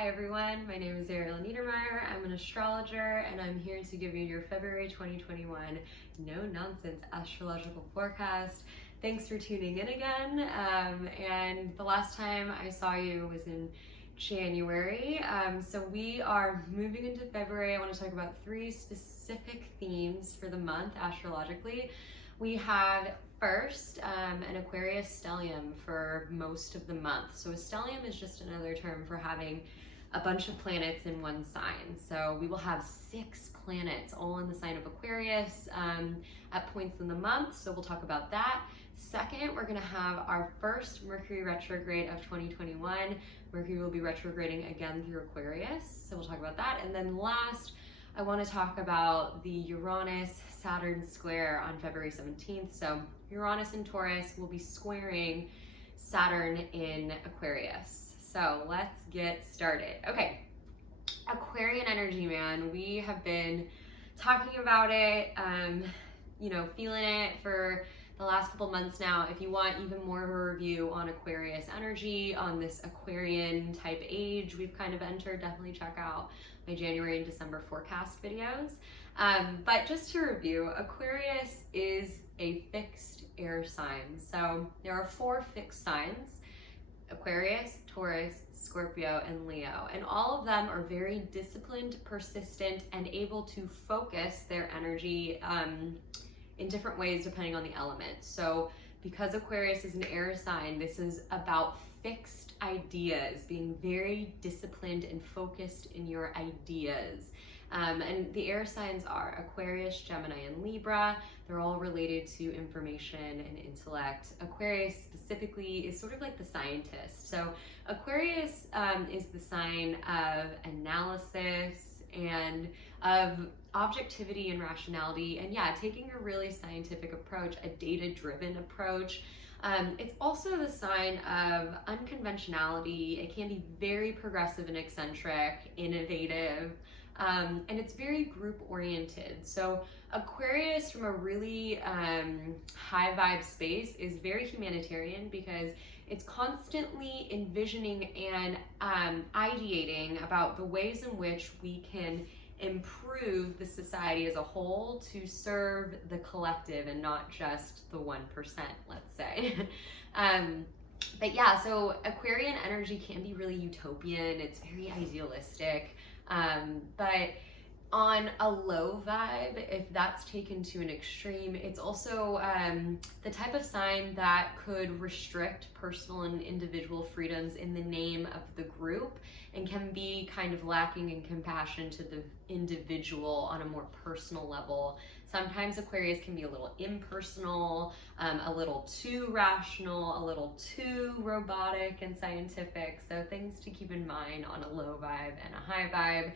Hi everyone, my name is Ariel Neidermeier. I'm an astrologer and I'm here to give you your February 2021 no-nonsense astrological forecast. Thanks for tuning in again. And the last time I saw you was in January. So we are moving into February. I want to talk about 3 specific themes for the month astrologically. We have first an Aquarius stellium for most of the month. So a stellium is just another term for having a bunch of planets in one sign. So we will have 6 planets all in the sign of Aquarius at points in the month. So we'll talk about that. Second, we're going to have our first Mercury retrograde of 2021. Mercury will be retrograding again through Aquarius. So we'll talk about that. And then last, I want to talk about the Uranus-Saturn square on February 17th. So Uranus in Taurus will be squaring Saturn in Aquarius. So let's get started. Okay, Aquarian energy, man. We have been talking about it, feeling it for the last couple months now. If you want even more of a review on Aquarius energy, on this Aquarian type age we've kind of entered, definitely check out my January and December forecast videos. But just to review, Aquarius is a fixed air sign. So there are 4 fixed signs: Aquarius, Taurus, Scorpio, and Leo. And all of them are very disciplined, persistent, and able to focus their energy in different ways depending on the element. So because Aquarius is an air sign, this is about fixed ideas, being very disciplined and focused in your ideas. And the air signs are Aquarius, Gemini, and Libra. They're all related to information and intellect. Aquarius specifically is sort of like the scientist. So Aquarius is the sign of analysis and of objectivity and rationality, and taking a really scientific approach, a data-driven approach. It's also the sign of unconventionality. It can be very progressive and eccentric, innovative, and it's very group-oriented. So Aquarius, from a really high vibe space, is very humanitarian because it's constantly envisioning and ideating about the ways in which we can improve the society as a whole to serve the collective and not just the 1%, let's say. So Aquarian energy can be really utopian. It's very idealistic. But on a low vibe, if that's taken to an extreme, it's also the type of sign that could restrict personal and individual freedoms in the name of the group, and can be kind of lacking in compassion to the individual on a more personal level. Sometimes Aquarius can be a little impersonal, a little too rational, a little too robotic and scientific. So things to keep in mind on a low vibe and a high vibe.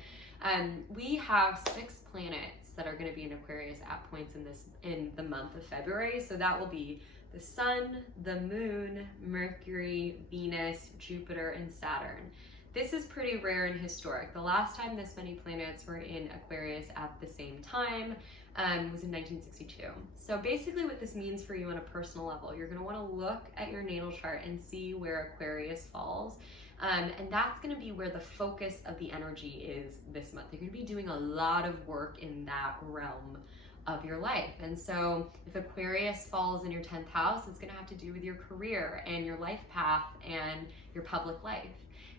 We have 6 planets that are going to be in Aquarius at points in the month of February. So that will be the Sun, the Moon, Mercury, Venus, Jupiter, and Saturn. This is pretty rare and historic. The last time this many planets were in Aquarius at the same time was in 1962. So basically what this means for you on a personal level, you're going to want to look at your natal chart and see where Aquarius falls. And that's going to be where the focus of the energy is this month. You're going to be doing a lot of work in that realm of your life. And so if Aquarius falls in your 10th house, it's going to have to do with your career and your life path and your public life.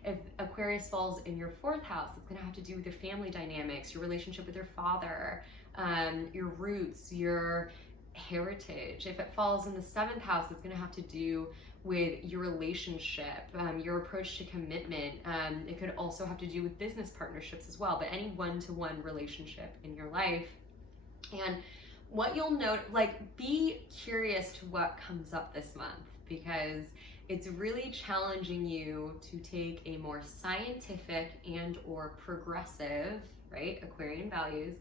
If Aquarius falls in your 4th house, it's going to have to do with your family dynamics, your relationship with your father, your roots, your heritage. If it falls in the 7th house, it's going to have to do with your relationship, your approach to commitment. It could also have to do with business partnerships as well, but any one-to-one relationship in your life. And what you'll note, be curious to what comes up this month, because it's really challenging you to take a more scientific and or progressive, right, Aquarian values,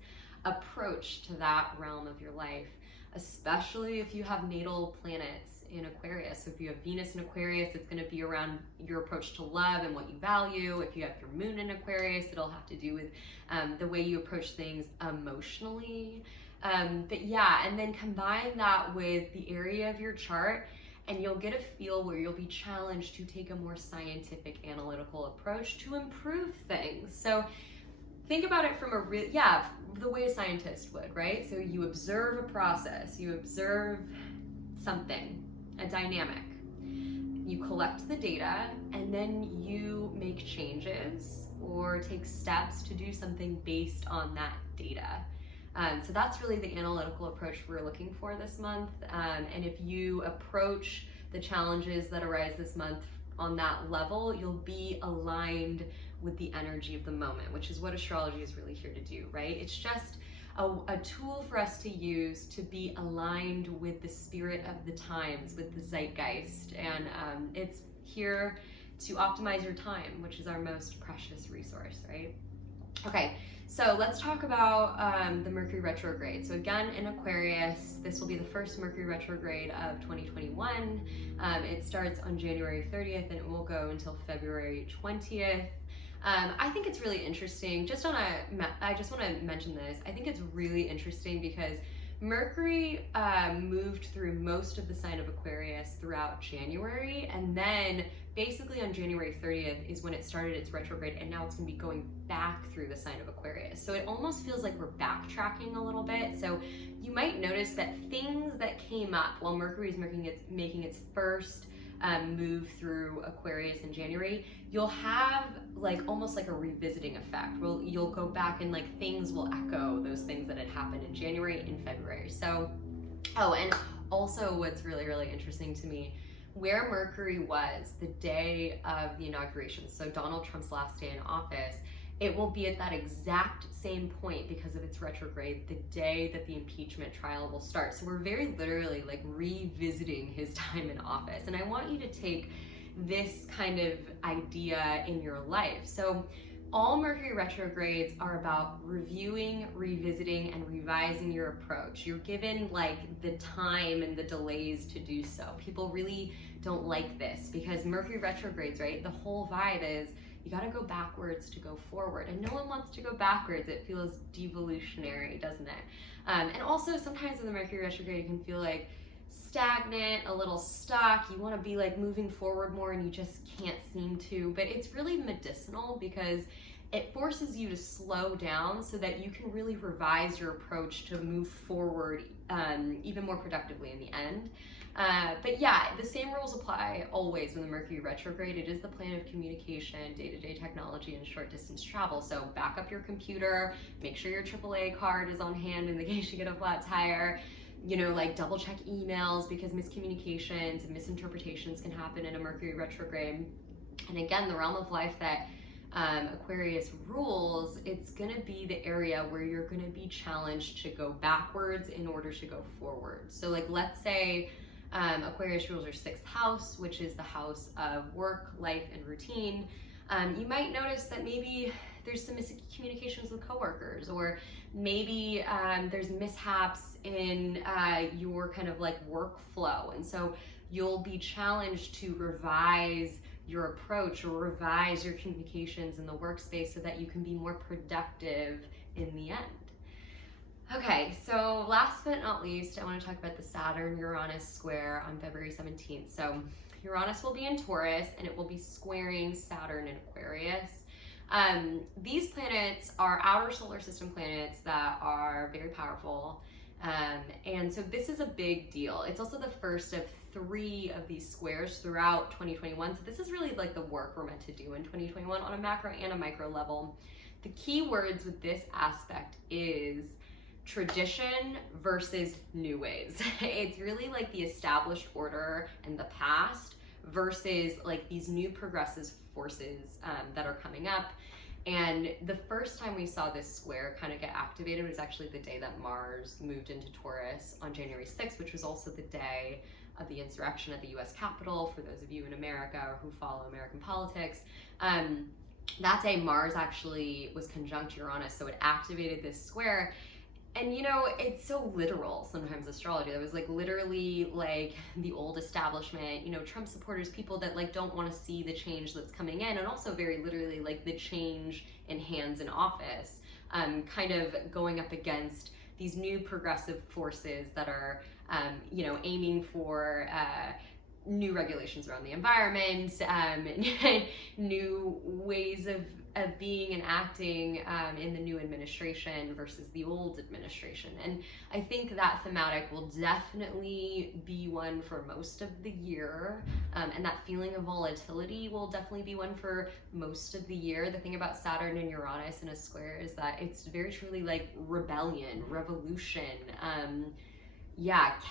approach to that realm of your life, especially if you have natal planets in Aquarius. So if you have Venus in Aquarius, it's going to be around your approach to love and what you value. If you have your moon in Aquarius, it'll have to do with the way you approach things emotionally. And then combine that with the area of your chart and you'll get a feel where you'll be challenged to take a more scientific, analytical approach to improve things. So think about it from the way a scientist would, right? So you observe a process, you observe something, a dynamic. You collect the data, and then you make changes or take steps to do something based on that data. So that's really the analytical approach we're looking for this month. And if you approach the challenges that arise this month on that level, you'll be aligned with the energy of the moment, which is what astrology is really here to do, right? It's just a tool for us to use to be aligned with the spirit of the times, with the zeitgeist. And it's here to optimize your time, which is our most precious resource, right? Okay, so let's talk about the Mercury Retrograde. So again, in Aquarius, this will be the first Mercury Retrograde of 2021. It starts on January 30th and it will go until February 20th. I think it's really interesting, I just want to mention this. I think it's really interesting because Mercury moved through most of the sign of Aquarius throughout January, and then basically on January 30th is when it started its retrograde, and now it's going to be going back through the sign of Aquarius. So it almost feels like we're backtracking a little bit. So you might notice that things that came up while Mercury is making its first move through Aquarius in January, you'll have almost like a revisiting effect. You'll go back and things will echo those things that had happened in January and February. So, and also what's really, really interesting to me, where Mercury was the day of the inauguration, so Donald Trump's last day in office, it will be at that exact same point because of its retrograde the day that the impeachment trial will start. So we're very literally revisiting his time in office. And I want you to take this kind of idea in your life. So all Mercury retrogrades are about reviewing, revisiting, and revising your approach. You're given the time and the delays to do so. People really don't like this because Mercury retrogrades, right? The whole vibe is you got to go backwards to go forward, and no one wants to go backwards. It feels devolutionary, doesn't it? And also sometimes in the Mercury retrograde, it can feel stagnant, a little stuck. You want to be moving forward more, and you just can't seem to. But it's really medicinal because it forces you to slow down so that you can really revise your approach to move forward even more productively in the end. But yeah, the same rules apply always when the Mercury retrograde. It is the planet of communication, day-to-day technology, and short distance travel. So back up your computer, make sure your AAA card is on hand in the case you get a flat tire. Double check emails because miscommunications and misinterpretations can happen in a Mercury retrograde. And again, the realm of life that Aquarius rules, it's going to be the area where you're going to be challenged to go backwards in order to go forward. So let's say Aquarius rules your 6th house, which is the house of work, life, and routine. You might notice that maybe there's some miscommunications with coworkers, or maybe there's mishaps in your kind of workflow. And so you'll be challenged to revise your approach or revise your communications in the workspace so that you can be more productive in the end. Okay, so last but not least, I want to talk about the Saturn-Uranus square on February 17th. So Uranus will be in Taurus and it will be squaring Saturn in Aquarius. These planets are outer solar system planets that are very powerful. And so this is a big deal. It's also the first of 3 of these squares throughout 2021. So this is really the work we're meant to do in 2021 on a macro and a micro level. The key words with this aspect is tradition versus new ways. It's really the established order and the past versus these new progressive forces that are coming up. And the first time we saw this square kind of get activated was actually the day that Mars moved into Taurus on January 6th, which was also the day of the insurrection at the US Capitol, for those of you in America or who follow American politics. That day Mars actually was conjunct Uranus, so it activated this square. And it's so literal sometimes, astrology. That was literally the old establishment, Trump supporters, people that don't want to see the change that's coming in, and also very literally the change in hands in office, kind of going up against these new progressive forces that are, aiming for new regulations around the environment, new ways of being and acting in the new administration versus the old administration. And I think that thematic will definitely be one for most of the year, and that feeling of volatility will definitely be one for most of the year. The thing about Saturn and Uranus in a square is that it's very truly like rebellion, revolution,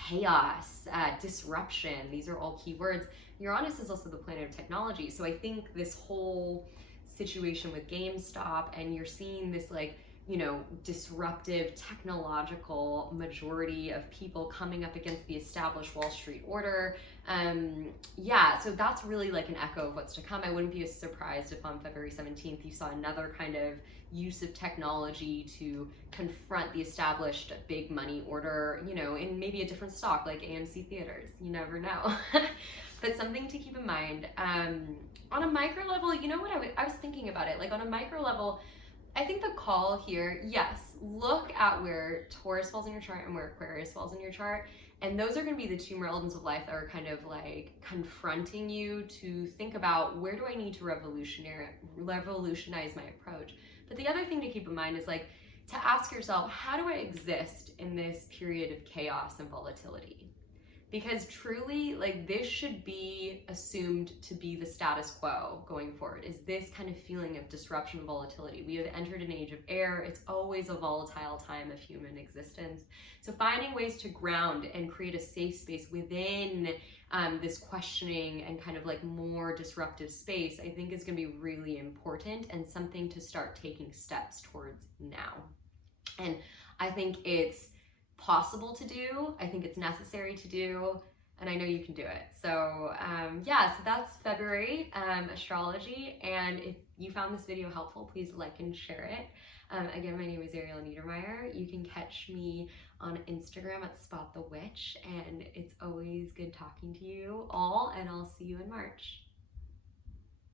chaos, disruption. These are all key words. Uranus is also the planet of technology. So I think this whole situation with GameStop, and you're seeing this like, you know, disruptive technological majority of people coming up against the established Wall Street order. So that's really like an echo of what's to come. I wouldn't be surprised if on February 17th you saw another kind of use of technology to confront the established big money order, you know, in maybe a different stock like AMC Theaters. You never know. But something to keep in mind. On a micro level, you know what, I was thinking about it, like on a micro level, I think the call here, yes, look at where Taurus falls in your chart and where Aquarius falls in your chart. And those are going to be the two relatives of life that are kind of like confronting you to think about, where do I need to revolutionize my approach? But the other thing to keep in mind is like to ask yourself, how do I exist in this period of chaos and volatility? Because truly, like, this should be assumed to be the status quo going forward, is this kind of feeling of disruption and volatility. We have entered an age of air. It's always a volatile time of human existence. So finding ways to ground and create a safe space within this questioning and kind of like more disruptive space, I think is going to be really important and something to start taking steps towards now. And I think it's possible to do. I think it's necessary to do, and I know you can do it. So so that's February astrology, and if you found this video helpful, please like and share it. Again, my name is Ariel Neidermeier. You can catch me on Instagram at Spot the Witch, and it's always good talking to you all, and I'll see you in March.